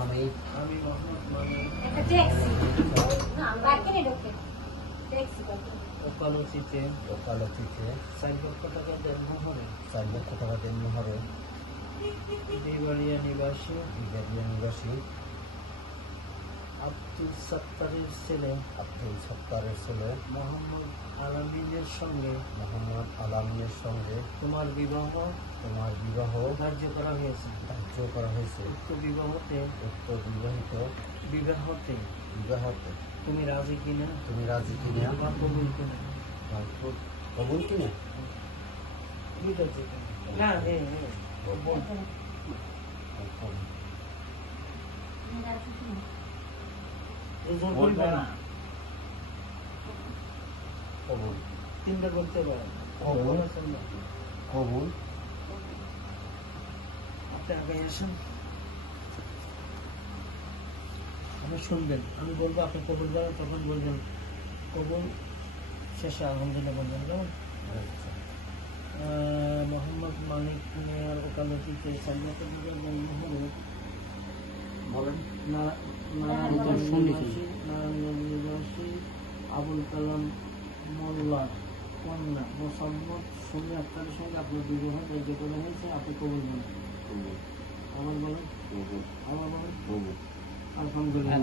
আমি মোহাম্মদ মানিক একটা ট্যাক্সি না বাইকে ঢোকে ট্যাক্সি ওকালতিতে 4 লক্ষ টাকা দেনমোহরে 4 লক্ষ টাকা দেনমোহরে দেবাড়িয়া নিবাসী নিবাসী আব্দুল সত্তারের ছেলে মোহাম্মদ আলামিনের সঙ্গে তোমার বিবাহ ধার্য করা হয়েছে। উক্ত বিবাহতে তুমি রাজি কিনা বা কবুল কিনা? কবুল কিনা? ঠিক আছে না কবুল তিনটা করতে পারেন। কবুল আপনি আগে আসেন, আপনি শুনবেন, আমি বলবো আপনি কবুল করেন, তখন বলবেন কবুল, শেষে আলহামদুলিল্লাহ বলবেন। কেমন? মোহাম্মদ মানিক মিয়ার ওকালতিতে বলেন। নারায়ণগঞ্জ নিবাসী আবুল কালাম মোল্লার কন্যা মোসাম্মদ সুমি আক্তারের সঙ্গে আপনার বিবাহ ধার্য করা হয়েছে। আপনি কবুল বলেন। আমার বলেন। আলহামদুলিল্লাহ।